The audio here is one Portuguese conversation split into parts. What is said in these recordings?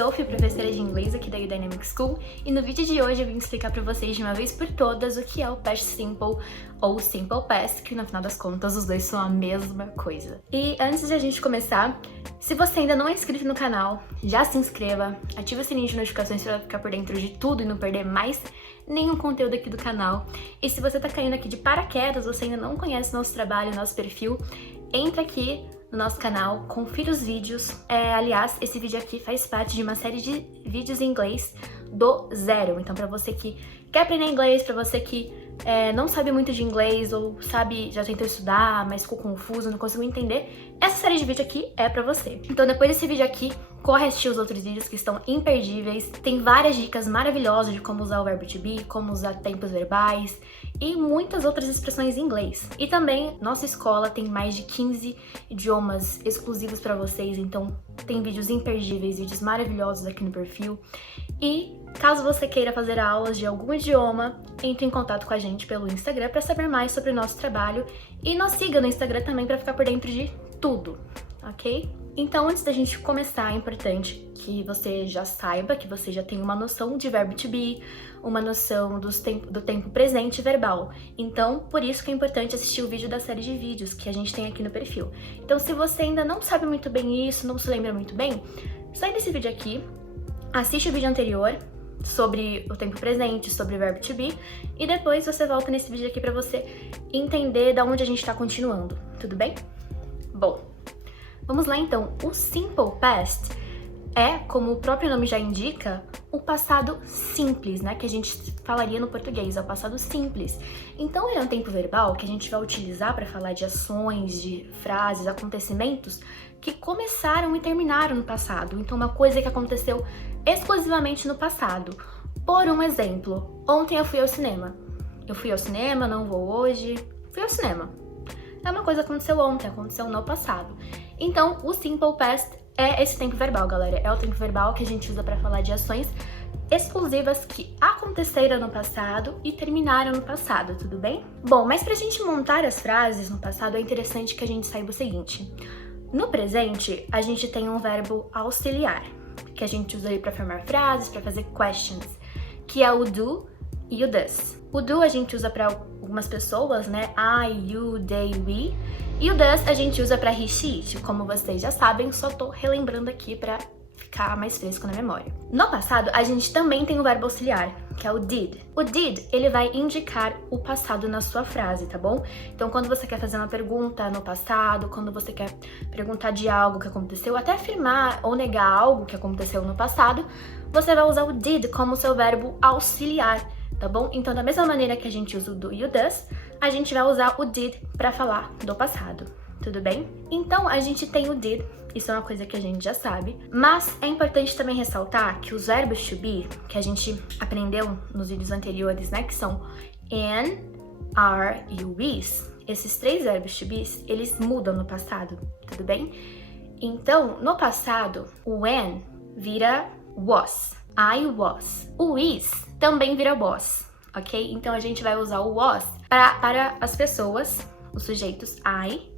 Sophie, professora de inglês aqui da U-Dynamic School, e no vídeo de hoje eu vim explicar para vocês de uma vez por todas o que é o Past Simple ou Simple Past, que no final das contas os dois são a mesma coisa. E antes de a gente começar, se você ainda não é inscrito no canal, já se inscreva, ative o sininho de notificações para ficar por dentro de tudo e não perder mais nenhum conteúdo aqui do canal. E se você tá caindo aqui de paraquedas, você ainda não conhece nosso trabalho, nosso perfil, entra aqui no nosso canal, confira os vídeos. Aliás, esse vídeo aqui faz parte de uma série de vídeos em inglês do zero. Então, para você que quer aprender inglês, para você que não sabe muito de inglês ou sabe, já tentou estudar, mas ficou confuso, não conseguiu entender, essa série de vídeo aqui é pra você. Então, depois desse vídeo aqui, corre assistir os outros vídeos que estão imperdíveis. Tem várias dicas maravilhosas de como usar o verbo to be, como usar tempos verbais e muitas outras expressões em inglês. E também, nossa escola tem mais de 15 idiomas exclusivos pra vocês, então tem vídeos imperdíveis, vídeos maravilhosos aqui no perfil. E caso você queira fazer aulas de algum idioma, entre em contato com a gente pelo Instagram para saber mais sobre o nosso trabalho e nos siga no Instagram também para ficar por dentro de tudo, ok? Então, antes da gente começar, é importante que você já saiba, que você já tenha uma noção de verbo to be, uma noção do tempo presente verbal. Então, por isso que é importante assistir o vídeo da série de vídeos que a gente tem aqui no perfil. Então, se você ainda não sabe muito bem isso, não se lembra muito bem, sai desse vídeo aqui, assiste o vídeo anterior sobre o tempo presente, sobre o verbo to be, e depois você volta nesse vídeo aqui pra você entender da onde a gente tá continuando, tudo bem? Bom, vamos lá então. O Simple Past é, como o próprio nome já indica, o passado simples, né? Que a gente falaria no português, é o passado simples. Então ele é um tempo verbal que a gente vai utilizar para falar de ações, de frases, acontecimentos que começaram e terminaram no passado. Então uma coisa que aconteceu exclusivamente no passado. Por um exemplo, ontem eu fui ao cinema. Eu fui ao cinema, não vou hoje. Fui ao cinema. É uma coisa que aconteceu ontem, aconteceu no passado. Então, o Simple Past é esse tempo verbal, galera. É o tempo verbal que a gente usa para falar de ações exclusivas que aconteceram no passado e terminaram no passado, tudo bem? Bom, mas pra gente montar as frases no passado é interessante que a gente saiba o seguinte. No presente, a gente tem um verbo auxiliar, que a gente usa aí para formar frases, para fazer questions, que é o do e o does. O do a gente usa para algumas pessoas, né? I, you, they, we. E o does a gente usa para he, she, it. Como vocês já sabem, só tô relembrando aqui para ficar mais fresco na memória. No passado, a gente também tem o verbo auxiliar, que é o did. O did, ele vai indicar o passado na sua frase, tá bom? Então, quando você quer fazer uma pergunta no passado, quando você quer perguntar de algo que aconteceu, até afirmar ou negar algo que aconteceu no passado, você vai usar o did como seu verbo auxiliar, tá bom? Então, da mesma maneira que a gente usa o do e o does, a gente vai usar o did para falar do passado, tudo bem? Então, a gente tem o did, isso é uma coisa que a gente já sabe, mas é importante também ressaltar que os verbos to be, que a gente aprendeu nos vídeos anteriores, né, que são am, are e is, esses três verbos to be, eles mudam no passado, tudo bem? Então, no passado, o am vira was, I was. O is também vira was, ok? Então, a gente vai usar o was para as pessoas, os sujeitos I,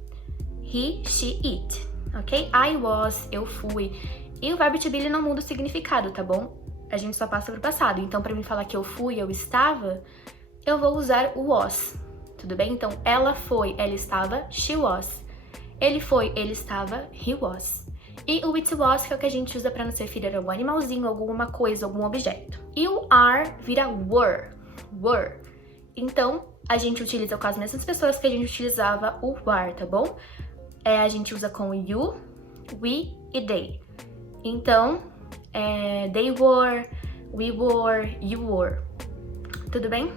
he, she, it, ok? I was, eu fui. E o verbo to be, ele não muda o significado, tá bom? A gente só passa pro passado. Então, pra mim falar que eu fui, eu estava, eu vou usar o was, tudo bem? Então, ela foi, ela estava, she was. Ele foi, ele estava, he was. E o it was, que é o que a gente usa pra nos referir a algum animalzinho, alguma coisa, algum objeto. E o are vira were, were. Então, a gente utiliza com as mesmas pessoas que a gente utilizava o were, tá bom? A gente usa com you, we e they. Então, they were, we were, you were. Tudo bem?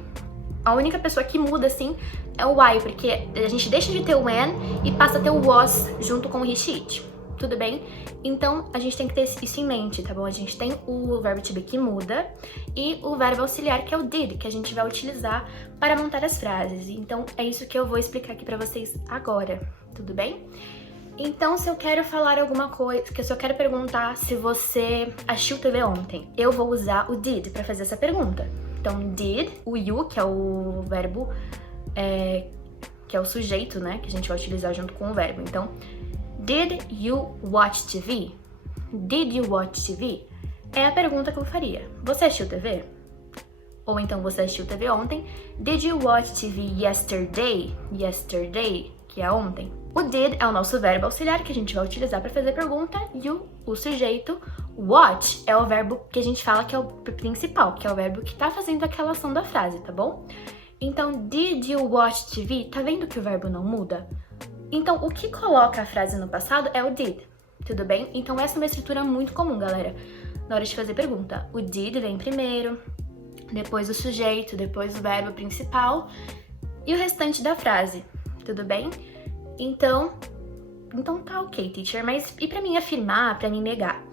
A única pessoa que muda, assim, é o I, porque a gente deixa de ter o an e passa a ter o was junto com o he, she, it. Tudo bem? Então, a gente tem que ter isso em mente, tá bom? A gente tem o verbo to be que muda e o verbo auxiliar, que é o did, que a gente vai utilizar para montar as frases. Então, é isso que eu vou explicar aqui pra vocês agora, tudo bem? Então, se eu quero falar alguma coisa, se eu quero perguntar se você assistiu TV ontem, eu vou usar o did pra fazer essa pergunta. Então, did, o you, que é o verbo, que é o sujeito, né? Que a gente vai utilizar junto com o verbo. Então, did you watch TV? Did you watch TV? é a pergunta que eu faria. Você assistiu TV? Ou então você assistiu TV ontem? Did you watch TV yesterday? Yesterday, que é ontem. O did é o nosso verbo auxiliar que a gente vai utilizar para fazer pergunta e o sujeito watch é o verbo que a gente fala que é o principal, que é o verbo que tá fazendo aquela ação da frase, tá bom? Então, did you watch TV? Tá vendo que o verbo não muda? Então, o que coloca a frase no passado é o did, tudo bem? Então, essa é uma estrutura muito comum, galera, na hora de fazer pergunta. O did vem primeiro, depois o sujeito, depois o verbo principal e o restante da frase, tudo bem? Então tá ok, teacher, mas e pra mim afirmar, pra mim negar?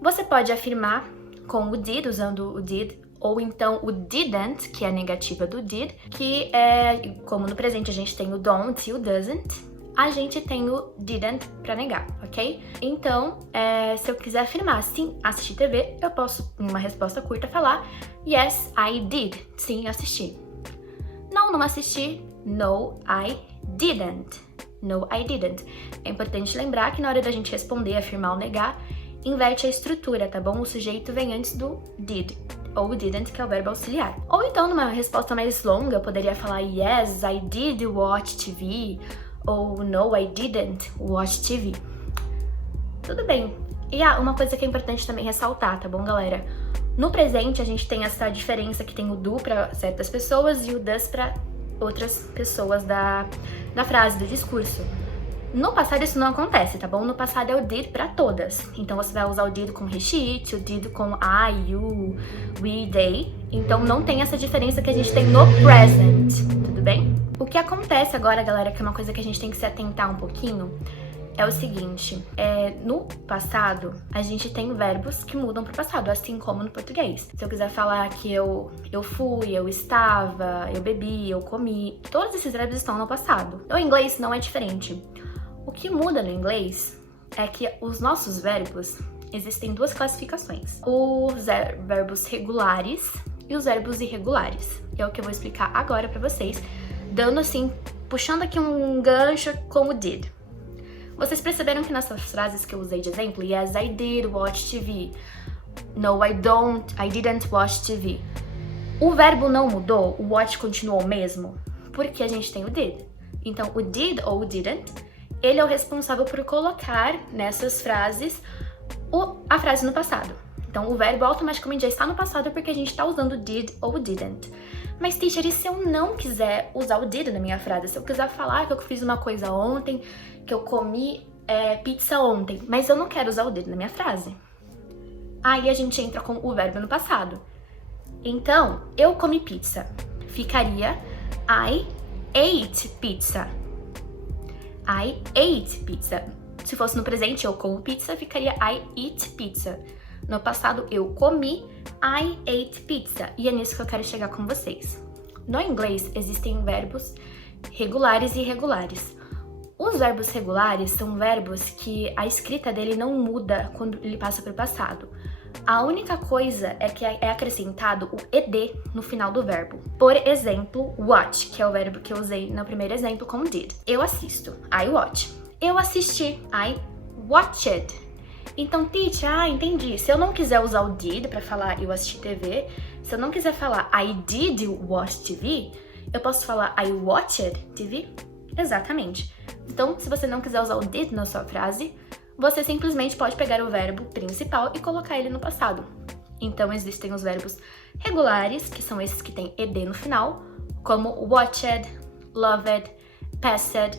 Você pode afirmar com o did, usando o did, ou então o didn't, que é a negativa do did, que é, como no presente a gente tem o don't e o doesn't, a gente tem o didn't pra negar, ok? Então, se eu quiser afirmar sim, assisti TV, eu posso, em uma resposta curta, falar yes, I did. Sim, assisti. Não assisti. No, I didn't. No, I didn't. É importante lembrar que na hora da gente responder, afirmar ou negar, inverte a estrutura, tá bom? O sujeito vem antes do did, ou didn't, que é o verbo auxiliar. Ou então, numa resposta mais longa, eu poderia falar yes, I did watch TV, ou no, I didn't watch TV. Tudo bem. E uma coisa que é importante também ressaltar, tá bom, galera? No presente, a gente tem essa diferença que tem o do para certas pessoas e o does para outras pessoas da frase, do discurso. No passado isso não acontece, tá bom? No passado é o did para todas. Então você vai usar o did com he, she, o did com I, you, we, they. Então não tem essa diferença que a gente tem no present, tudo bem? O que acontece agora, galera, que é uma coisa que a gente tem que se atentar um pouquinho, é o seguinte, no passado, a gente tem verbos que mudam pro passado, assim como no português. Se eu quiser falar que eu fui, eu estava, eu bebi, eu comi, todos esses verbos estão no passado. No inglês não é diferente. O que muda no inglês é que os nossos verbos, existem duas classificações. Os verbos regulares e os verbos irregulares. É o que eu vou explicar agora pra vocês, dando assim, puxando aqui um gancho com o did. Vocês perceberam que nessas frases que eu usei de exemplo, yes, I did watch TV, no, I didn't watch TV, o verbo não mudou, o watch continuou o mesmo, porque a gente tem o did. Então, o did ou o didn't, ele é o responsável por colocar nessas frases a frase no passado. Então, o verbo automaticamente já está no passado porque a gente está usando o did ou o didn't. Mas, teacher, e se eu não quiser usar o did na minha frase? Se eu quiser falar que eu fiz uma coisa ontem, que eu comi pizza ontem, mas eu não quero usar o did na minha frase. Aí a gente entra com o verbo no passado. Então, eu comi pizza. Ficaria I ate pizza. I ate pizza. Se fosse no presente, eu como pizza, ficaria I eat pizza. No passado, eu comi, I ate pizza. E é nisso que eu quero chegar com vocês. No inglês, existem verbos regulares e irregulares. Os verbos regulares são verbos que a escrita dele não muda quando ele passa para o passado. A única coisa é que é acrescentado o ed no final do verbo. Por exemplo, watch, que é o verbo que eu usei no primeiro exemplo como did. Eu assisto, I watch. Eu assisti, I watched. Então, teacher, entendi. Se eu não quiser usar o did para falar eu assisti TV, se eu não quiser falar I did watch TV, eu posso falar I watched TV? Exatamente. Então, se você não quiser usar o did na sua frase, você simplesmente pode pegar o verbo principal e colocar ele no passado. Então, existem os verbos regulares, que são esses que têm ed no final, como watched, loved, passed,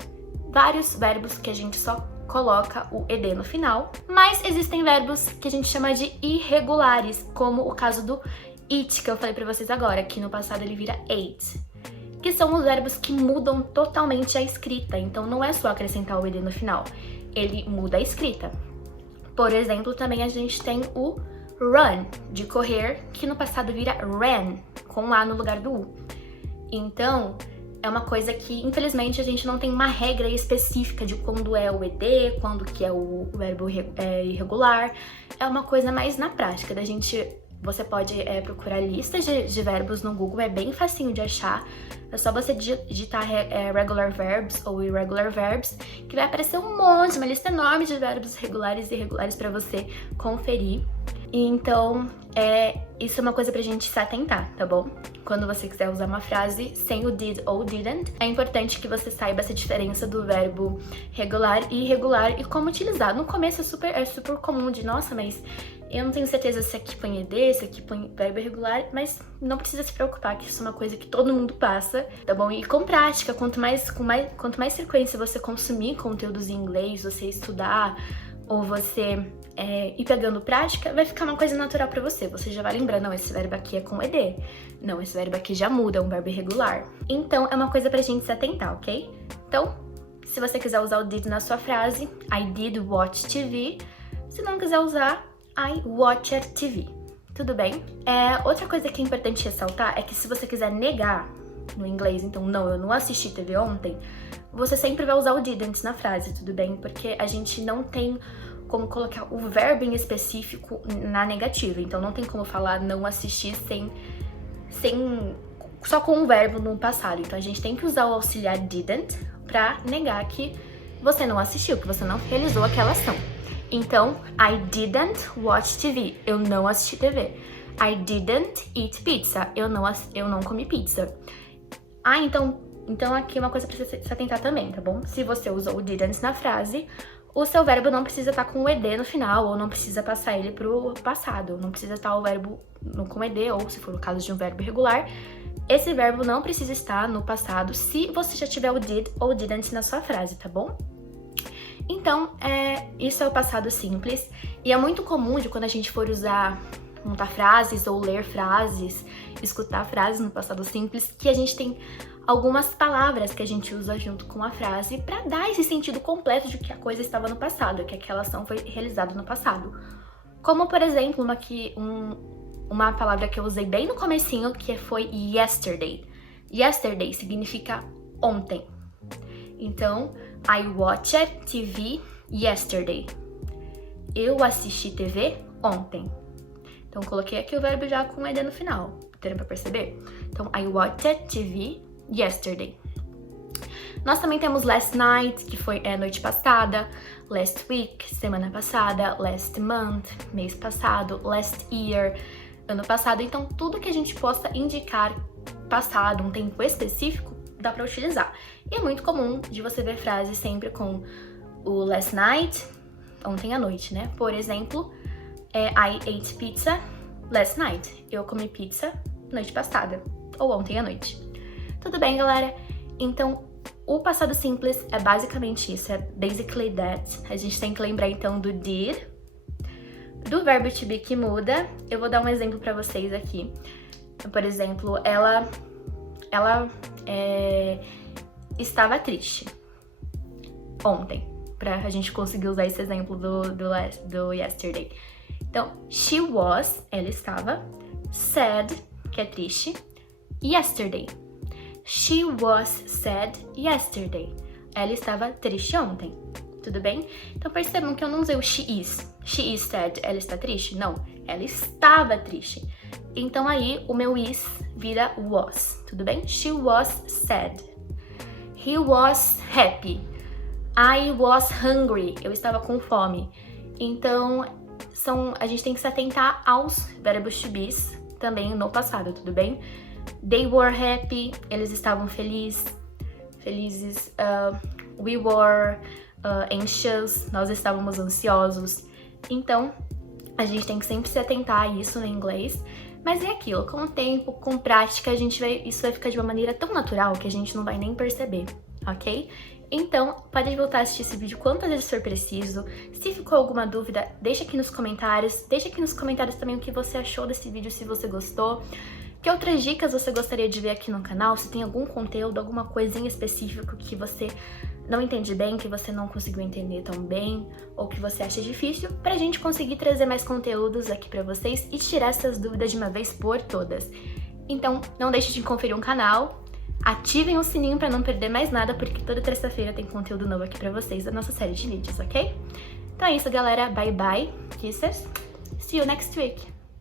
vários verbos que a gente só coloca o ed no final. Mas existem verbos que a gente chama de irregulares, como o caso do eat, que eu falei pra vocês agora, que no passado ele vira ate, que são os verbos que mudam totalmente a escrita. Então, não é só acrescentar o ed no final, ele muda a escrita. Por exemplo, também a gente tem o run, de correr, que no passado vira ran, com A no lugar do U. Então, é uma coisa que, infelizmente, a gente não tem uma regra específica de quando é o ed, quando que é o verbo irregular. É uma coisa mais na prática, da gente... Você pode procurar listas de verbos no Google, é bem facinho de achar. É só você digitar regular verbs ou irregular verbs, que vai aparecer um monte, uma lista enorme de verbos regulares e irregulares para você conferir. E então, isso é uma coisa pra gente se atentar, tá bom? Quando você quiser usar uma frase sem o did ou didn't, é importante que você saiba essa diferença do verbo regular e irregular e como utilizar. No começo é super comum de, nossa, mas eu não tenho certeza se aqui põe ed, se aqui põe verbo irregular, mas não precisa se preocupar, que isso é uma coisa que todo mundo passa, tá bom? E com prática, quanto mais frequência você consumir conteúdos em inglês, você estudar ou você ir pegando prática, vai ficar uma coisa natural pra você. Você já vai lembrar, não, esse verbo aqui é com ed. Não, esse verbo aqui já muda, é um verbo irregular. Então, é uma coisa pra gente se atentar, ok? Então, se você quiser usar o did na sua frase, I did watch TV. Se não quiser usar, I watched TV. Tudo bem? Outra coisa que é importante ressaltar é que se você quiser negar no inglês, então, não, eu não assisti TV ontem, você sempre vai usar o didn't na frase, tudo bem? Porque a gente não tem como colocar o verbo em específico na negativa. Então não tem como falar não assistir só com o verbo no passado. Então a gente tem que usar o auxiliar didn't pra negar que você não assistiu, que você não realizou aquela ação. Então, I didn't watch TV. Eu não assisti TV. I didn't eat pizza. Eu não comi pizza. Então aqui é uma coisa pra você se atentar também, tá bom? Se você usou o didn't na frase, o seu verbo não precisa estar com o ed no final, ou não precisa passar ele pro passado. Não precisa estar o verbo com ed, ou se for o caso de um verbo irregular, esse verbo não precisa estar no passado se você já tiver o did ou didn't na sua frase, tá bom? Então, isso é o passado simples, e é muito comum de quando a gente for montar frases ou ler frases, escutar frases no passado simples, que a gente tem algumas palavras que a gente usa junto com a frase para dar esse sentido completo de que a coisa estava no passado, que aquela ação foi realizada no passado. Como, por exemplo, uma palavra que eu usei bem no comecinho, que foi yesterday. Yesterday significa ontem. Então, I watched TV yesterday. Eu assisti TV ontem. Então, coloquei aqui o verbo já com ed no final. Deram pra perceber? Então, I watched TV yesterday. Nós também temos last night, que foi noite passada, last week, semana passada, last month, mês passado, last year, ano passado. Então, tudo que a gente possa indicar passado, um tempo específico, dá pra utilizar. E é muito comum de você ver frases sempre com o last night, ontem à noite, né? Por exemplo, I ate pizza last night. Eu comi pizza noite passada, ou ontem à noite. Tudo bem, galera? Então, o passado simples é basicamente isso, é basically that. A gente tem que lembrar, então, do did, do verbo to be que muda. Eu vou dar um exemplo pra vocês aqui. Por exemplo, ela estava triste ontem, pra a gente conseguir usar esse exemplo do yesterday. Então, she was, ela estava, sad, que é triste, yesterday. She was sad yesterday. Ela estava triste ontem. Tudo bem? Então percebam que eu não usei o she is. She is sad. Ela está triste? Não. Ela estava triste. Então aí o meu is vira was. Tudo bem? She was sad. He was happy. I was hungry. Eu estava com fome. Então a gente tem que se atentar aos verbos to be's também no passado, tudo bem? They were happy, eles estavam felizes. We were anxious, nós estávamos ansiosos. Então, a gente tem que sempre se atentar a isso no inglês. Mas é aquilo, com o tempo, com prática, isso vai ficar de uma maneira tão natural que a gente não vai nem perceber, ok? Então, pode voltar a assistir esse vídeo quantas vezes for preciso. Se ficou alguma dúvida, deixa aqui nos comentários. Deixa aqui nos comentários também o que você achou desse vídeo, se você gostou. Que outras dicas você gostaria de ver aqui no canal? Se tem algum conteúdo, alguma coisinha específica que você não entende bem, que você não conseguiu entender tão bem, ou que você acha difícil, pra gente conseguir trazer mais conteúdos aqui pra vocês e tirar essas dúvidas de uma vez por todas. Então, não deixe de conferir o canal, ativem o sininho pra não perder mais nada, porque toda terça-feira tem conteúdo novo aqui pra vocês da nossa série de vídeos, ok? Então é isso, galera. Bye bye. Kisses. See you next week.